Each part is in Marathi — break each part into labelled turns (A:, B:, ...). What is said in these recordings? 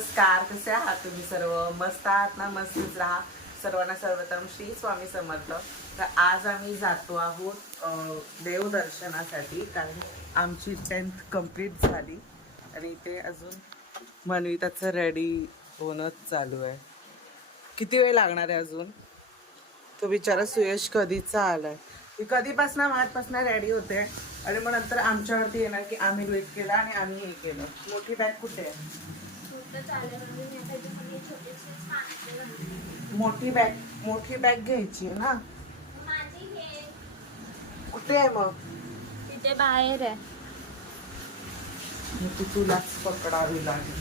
A: नमस्कार कसे आहात तुम्ही सर्व? मस्त आहात ना? मस्तच राहा. सर्वांना सर्वप्रथम श्री स्वामी समर्थ. तर आज आम्ही जातो आहोत देवदर्शनासाठी कारण आमची टेन्थ कंप्लीट झाली आणि ते अजून मनविताचं रेडी होणंच चालू आहे. किती वेळ लागणार आहे अजून? तो बिचारा सुयश कधीचा आलाय. ती कधीपासून मार्चपासून रेडी होते आणि मग नंतर आमच्यावरती येणार की आम्ही वेट केला आणि आम्ही हे केलं. मोठी बॅग कुठे आहे? मोठी बॅग मोठी बॅग घ्यायची आहे ना? कुठे आहे मग?
B: तिथे बाहेर आहे.
A: ती तुलाच पकडावी लागेल.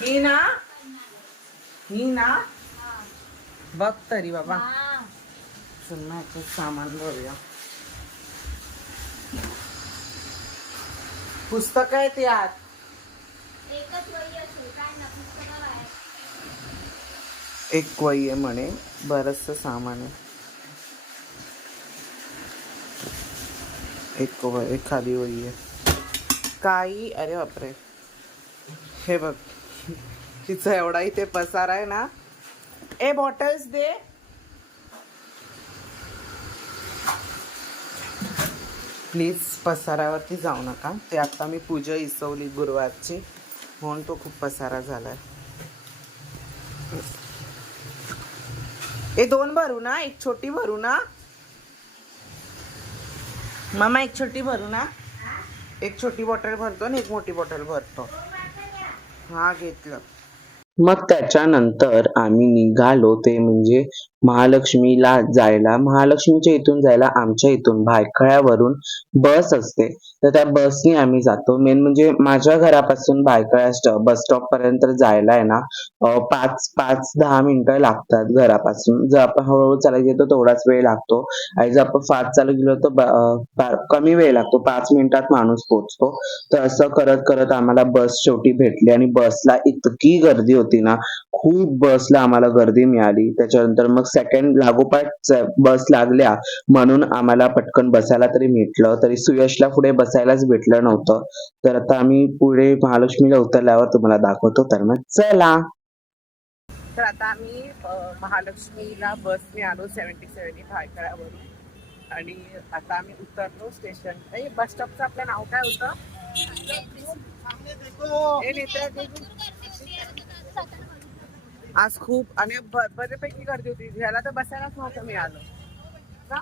A: ही ना ही ना बघ तरी बाबा. याचं सामान भरूया. पुस्तक आहे ते आत
B: एकच वही असेल काय ना पुस्तकं बाहेर
A: एक वही आहे म्हणे बरचसं सामान आहे एक व एखादी वही आहे काही अरे बापरे। हे बघ तिचा एवढा इथे पसार आहे ना। ए बॉटल्स दे। प्लीज पसारावरती जाऊ नका. ते आता मी पूजा इसवली गुरुवारची. म्हणून तो खूप पसारा झाला हे दोन भरू ना एक छोटी भरू ना. मामा एक छोटी भरू ना. एक छोटी बॉटल भरतो आणि एक मोठी बॉटल भरतो. हा घेतलं. मग त्याच्यानंतर आम्ही निघालो. ते म्हणजे महालक्ष्मीला जायला. महालक्ष्मीच्या इथून जायला आमच्या इथून भायखळ्यावरून बस असते. तर त्या बसने आम्ही जातो. मेन म्हणजे माझ्या घरापासून भायखळ्या स्टॉप बस स्टॉप पर्यंत जायला आहे ना पाच पाच दहा मिनिटं लागतात घरापासून. जर आपण हळूहळू चालत गेलो तेवढाच वेळ लागतो. आणि जर आपण फास्ट चालत गेलो तर कमी वेळ लागतो. पाच मिनिटात माणूस पोहोचतो. तर असं करत करत आम्हाला बस शेवटी भेटली. आणि बसला इतकी गर्दी होती. ना खूप बसला आम्हाला गर्दी मिळाली. त्याच्यानंतर मग सेकंड लागोपाठ बस लागल्या. म्हणून आम्हाला पटकन बसायला तरी भेटलं. तरी सुयशला पुढे बसायलाच भेटलं नव्हतं. तर आता आम्ही पुढे महालक्ष्मीला उतरल्यावर तुम्हाला दाखवतो. तर मग चला. तर आता आम्ही महालक्ष्मीला बसने आलो सेव्हन्टी सेव्हन्टी भायखळ्यावरून. आणि आता आम्ही उतरलो स्टेशन बस स्टॉपचं आपलं नाव काय होतं? हे. आज खूप आणि बऱ्यापैकी गर्दी होती. ह्याला तर बसायलाच नव्हतं मिळालं. ना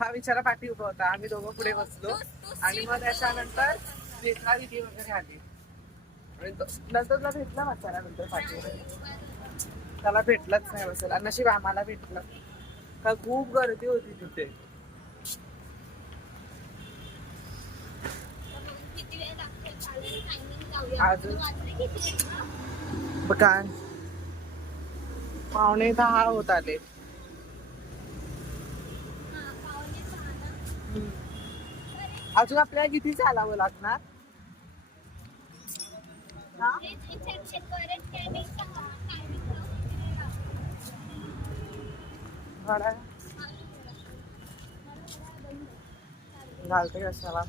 A: हा विचारा पाठी उभा होता. आम्ही दोघं पुढे बसलो. आणि मग त्याच्यानंतर नेत्रा दिदी वगैरे आली. आणि भेटला बसायला नंतर पाठीवर त्याला भेटलंच नाही बसायला. नशीब आम्हाला भेटलं. का खूप गर्दी होती तिथे. अजून? बघा पावणे दहा होत आले. अजून आपल्याला किती चालावं लागणार? घालते कशाला?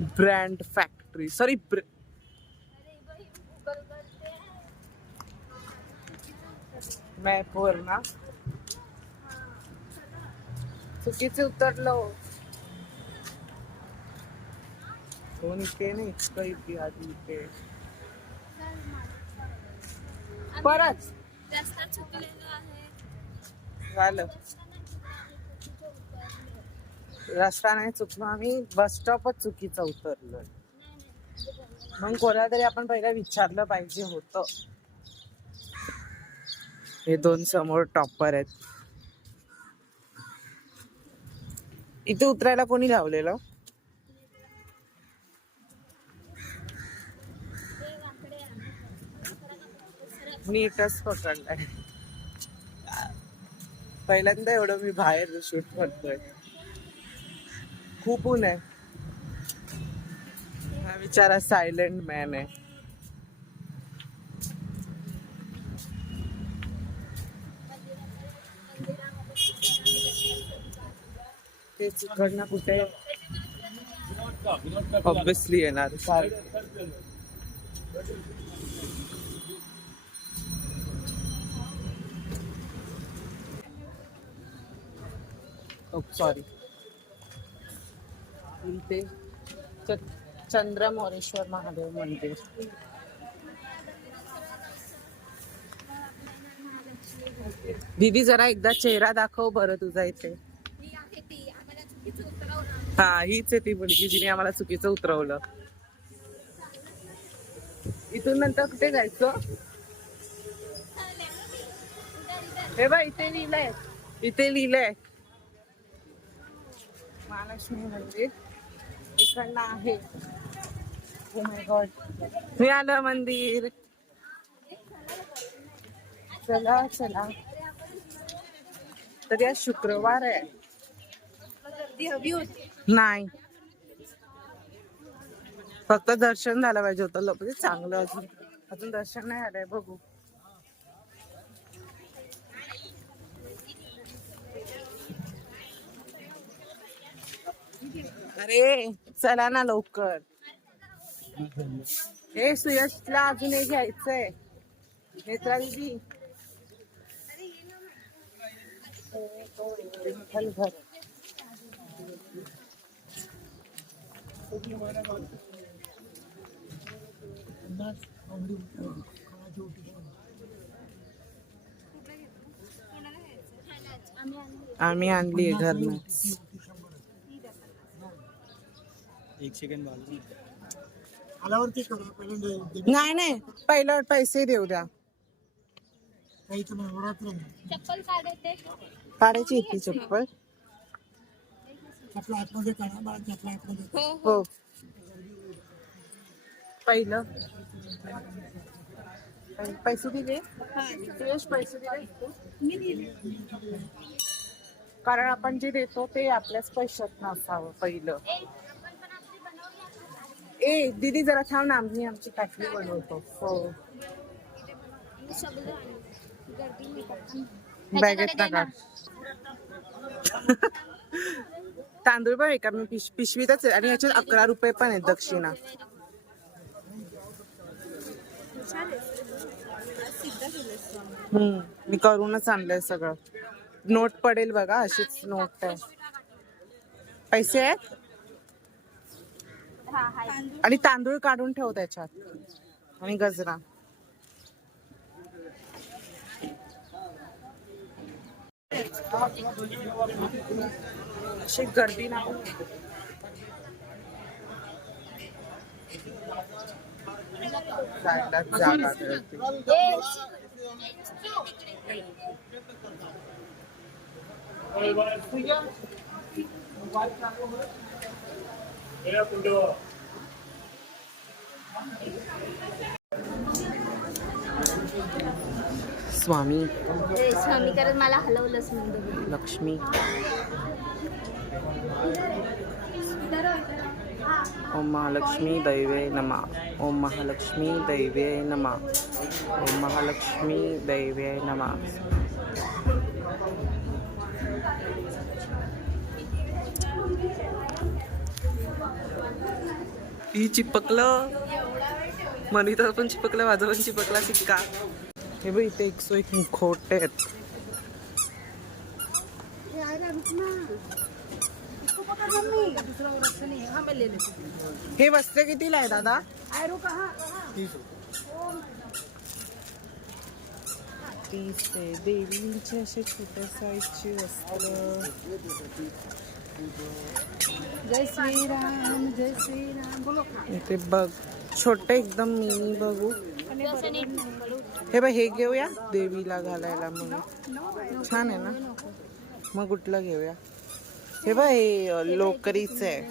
A: Brand factory. सॉरी
B: गुगल करते
A: मॅप वर ना चुकीचे उतरलो. कोण इथे नाही इतकं इथे आधी इथे परत. झालं. रस्ता नाही चुकलो आम्ही बस स्टॉपच चुकीचा उतरलोय. मग कोणाला तरी आपण पहिला विचारलं पाहिजे होतं. हे दोन समोर टॉपर आहेत. इथे उतरायला कोणी लावलेलं? नीटच पकडलाय. पहिल्यांदा एवढं मी बाहेर शूट करतोय. खूप ऊन आहे हा। बिचारा सायलेंट मॅन आहे ऑब्विसली येणार सॉरी। इथे च- चंद्रमौरेश्वर महादेव मंदिर. दीदी जरा एकदा चेहरा दाखव बरं तुझा इथे.
B: हा
A: हीच आहे ती मुलगी जिने आम्हाला चुकीचं उतरवलं. इथून नंतर कुठे जायचं? हे बा इथे लिहिलंय. इथे लिहिलंय. महालक्ष्मी मंदिर. इकडनं आहे. Oh आलं मंदिर. चला चला. तरी आज शुक्रवार आहे. नाही. फक्त दर्शन झालं पाहिजे होतं. म्हणजे चांगलं अजून. अजून दर्शन नाही आलंय बघू. अरे चला ना लवकर. हे सुयशला अजून एक घ्यायचंय. नेत्रा दिदी आम्ही आणली घरनं
C: एक बाजू
D: आल्यावरती करा पहिल्यांदा
A: नाही नाही पहिलं पैसे देऊ द्या.
D: नवरात्र आहे.
B: चप्पल काढते
A: काढायची ती चप्पल.
D: चपला आतमध्ये काढा चपला आतमध्ये. काढा.
A: हो. पहिलं. पै- पैसे दिले? पैसे दिले? कारण आपण जे देतो ते आपल्याच पैशात नसावं पहिलं. ए ए दीदी जरा थांब ना आम्ही आमची काठली बनवतो. हो. बॅगेत तांदूळ पण आहे का? मी पिश पिशवीतच आहे. आणि याच्यात अकरा रुपये पण आहेत दक्षिणा. हम्म मी करूनच आणलंय सगळं. नोट पडेल बघा अशीच नोट आहे. पैसे आहेत? आणि तांदूळ काढून ठेव त्याच्यात. आणि गजरा. अशी गर्दी नाही जागा स्वामी.
B: स्वामी करत मला हलवलंच म्हणजे
A: लक्ष्मी. ओम महालक्ष्मी दैवे नमा. ओम महालक्ष्मी दैवे नमा. ओम महालक्ष्मी दैवे नमा. ही चिपकलं. मनिता पण चिपकलं माझं पण चिपकला सिक्का. हे बघ इथे एक सो एक मुखवटे आहेत. हे वस्त्र कितीला आहे दादा? तीस आहे. देवींचे असे छोट्या साईजचे वस्त्र?
B: जय श्रीराम जय श्रीराम. बोलो.
A: इथे बघ छोटे एकदम मिनी बघू. हे बघ हे घेऊया देवीला घालायला म्हणून. छान आहे ना? मग कुठलं घेऊया? हे बघ हे लोकरीचं आहे.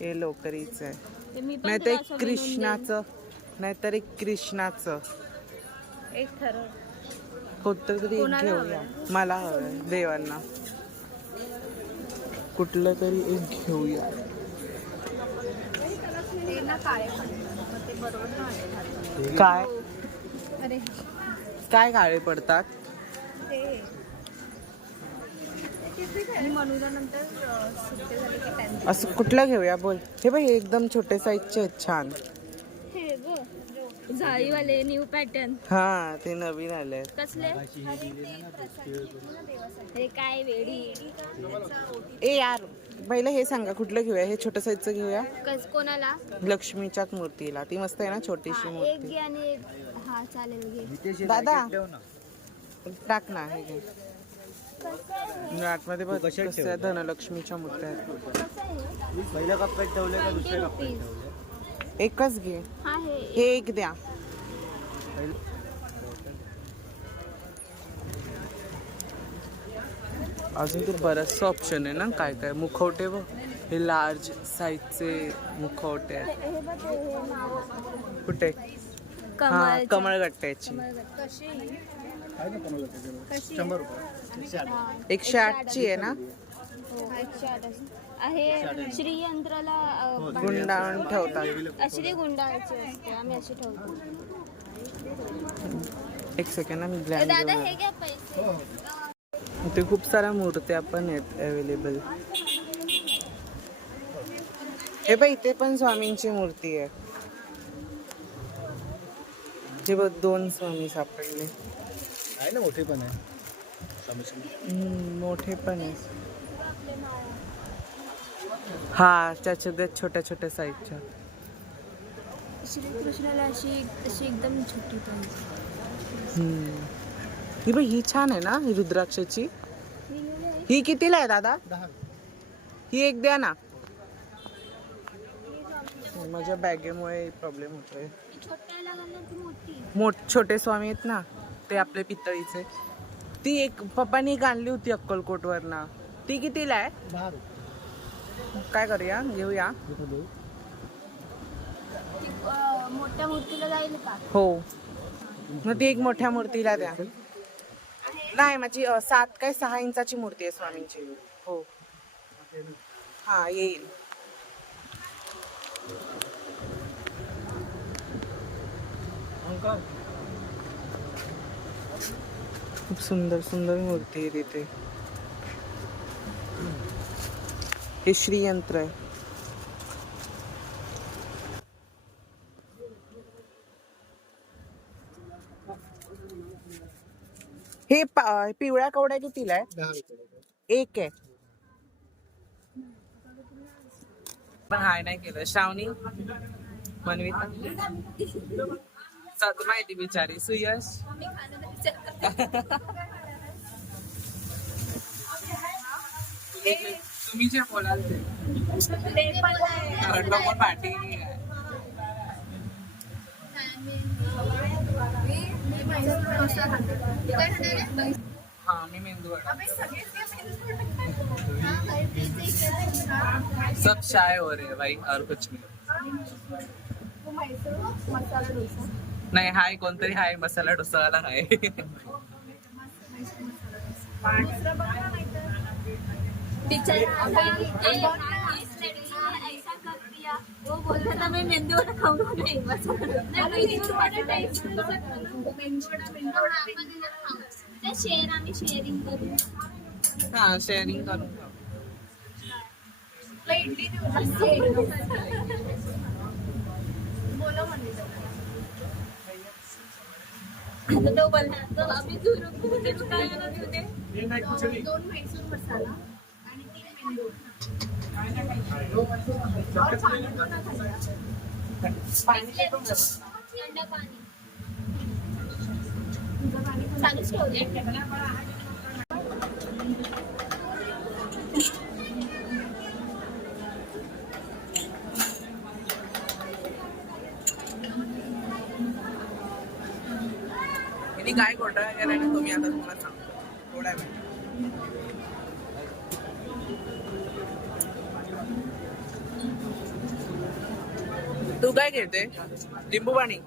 A: हे लोकरीचं आहे. नाहीतर एक कृष्णाचं नाहीतर एक कृष्णाचं. कोणतं तरी घेऊया. मला हवंय देवांना. कुठलं तरी एक घेऊया. काय काय? काळे पडतात? असं कुठलं घेऊया? बोल. हे बाई एकदम छोटे साईजचे आहेत छान.
B: जाळीवाले न्यू पॅटर्न
A: हा ते नवीन आले
B: कसले? हे काय वेडी?
A: ए यार पहिलं हे सांगा कुठलं घेऊया? हे छोट्या साईजचं घेऊया.
B: कस कोणाला?
A: लक्ष्मीच्याच मूर्तीला. ती मस्त आहे ना छोटीशी
B: हा, एक
A: मूर्ती.
B: घे आणि एक हा चालेल घे.
A: दादा टाक ना हे घे. आतमध्ये बघ कसं आहे, धनलक्ष्मीच्या मूर्त्या आहेत.
C: पहिल्या कप्प्यात ठेवले का दुसऱ्या कप्प्यात
B: रुपीज
C: ठेवले
A: एकच घे.
B: हा
A: एक द्या. अजून ते बरंचसं ऑप्शन आहे ना काय काय? मुखवटे बघ. हे लार्ज साईजचे मुखवटे आहेत. कुठे? हा
B: कमळ
A: कमळगट्ट्याची.
B: हा.
A: एकशे आठची आहे ना?
B: हो. आहे श्रीयंत्राला अ,
A: गुंडाळून ठेवतात.
B: अशी ती गुंडाळायची असते आम्ही अशी ठेवतो.
A: एक सेकंड ग्लॅन
B: दादा हे घ्या पैसे.
A: इथे खूप साऱ्या मूर्त्या पण आहेत अवेलेबल हे बघ इथे पण स्वामींची मूर्ती आहे. हे बघ दोन स्वामी सापडले.
C: आहे ना मोठे पण आहे. स्वामी समर्थ.
A: हम्म, मोठे पण आहे हा त्याच्या त्या छोट्या छोट्या साईजच्या.
B: श्रीकृष्णाला अशी अशी एकदम छोटी पण
A: हम्म. ही बघ ही छान आहे ना ही रुद्राक्षाची? ही कितीला आहे दादा? ही एक द्या ना. माझ्या बॅगेमुळे प्रॉब्लेम होतोय.
B: छोट्याला मोठी
A: मोठ छोटे स्वामी आहेत ना ते आपले पितळीचे. ती एक पप्पानी एक आणली होती अक्कलकोटवर ना ती कितीला आहे? काय करूया? घेऊया.
B: मोठ्या मूर्तीला जाईल का?
A: हो. मग ती एक मोठ्या मूर्तीला द्या. नाही माझी अ, सात काय सहा इंचाची मूर्ती आहे स्वामींची. हो. हा येईल. खूप सुंदर सुंदर मूर्ती आहे तिथे. हे श्रीयंत्र आहे. हे पिवळ्या कवड्या कितीला आहे? एक आहे. पण हाय नाही केलं. श्रावणी मनविता. चा- माहिती बिचारी. सुयश. तुम्ही जे बोलाल ते. कारण पण पाठी हा मी मेंदू सब चाय हो रही है भाई और कुछ नहीं. नाही हाय कोणतरी हाय? मसाला डोसावाला हाय.
B: ऐसा कर दिया. वो था मैं खाऊंगा नहीं बस. टेस्ट आपण इथे खाऊ ते शेअर आम्ही शेअरिंग करू.
A: हा शेअरिंग करून खाऊ.
B: इडली देऊ बोलो म्हणजे तो बोलणार तो आम्ही दोन म्हैसूर मसाला. पाणी दोन हजार. थंड पाणी चालूच ठेवले
A: हिने काय घोटाळा केला ना तुम्ही आता तुम्हाला सांगतो थोड्या वेळ तू काय घेते लिंबू पाणी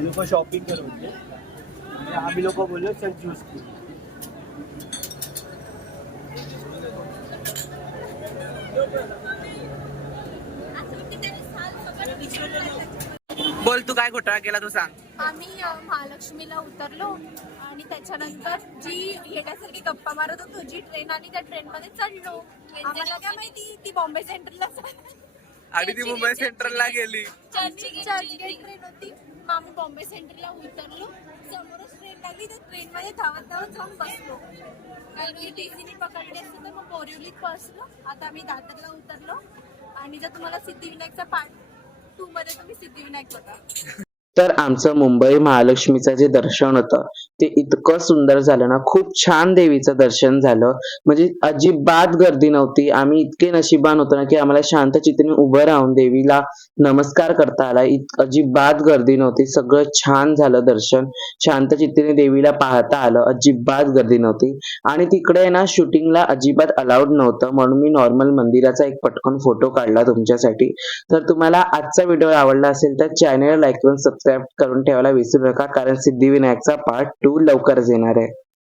C: लोक शॉपिंग आणि आम्ही लोक बोललो चल ज्यूस
A: बोल तू काय घोटाळा केला तू सांग.
E: आम्ही महालक्ष्मीला उतरलो. आणि त्याच्यानंतर जी येण्यासारखी गप्पा मारत होतो जी ट्रेन आली त्या ट्रेन मध्ये चढलो. आम्हाला काय माहिती? ती बॉम्बे सेंट्रलला
B: आणि ती मुंबई सेंट्रलला गेली.
E: ट्रेन होती. मग आम्ही बॉम्बे सेंट्रलला उतरलो. समोरच ट्रेन लागली त्या ट्रेन मध्ये धावत धावत जाऊन बसलो. कारण की टीसीने पकडली असते तर मग बोरिवलीत बसलो. आता आम्ही दादरला उतरलो. आणि जर तुम्हाला सिद्धिविनायकचा पार्ट टू मध्ये तुम्ही सिद्धिविनायक बघा.
A: तर आमचं मुंबई महालक्ष्मीचं जे दर्शन होतं ते इतकं सुंदर झालं ना खूप छान देवीचं दर्शन झालं. म्हणजे अजिबात गर्दी नव्हती. आम्ही इतके नशिबान होतो ना की आम्हाला शांत चित्तेने उभं राहून देवीला नमस्कार करता आला. इत अजिबात गर्दी नव्हती. सगळं छान झालं दर्शन. शांत चित्तेने देवीला पाहता आलं. अजिबात गर्दी नव्हती. आणि तिकडे आहे ना शूटिंगला अजिबात अलाउड नव्हतं. म्हणून मी नॉर्मल मंदिराचा एक पटकन फोटो काढला तुमच्यासाठी. तर तुम्हाला आजचा व्हिडिओ आवडला असेल तर चॅनेल लाईक करून सबस्क्राईब करून ठेवायला विसरू नका. कारण सिद्धिविनायकचा पार्ट टू लवकरच येणार आहे.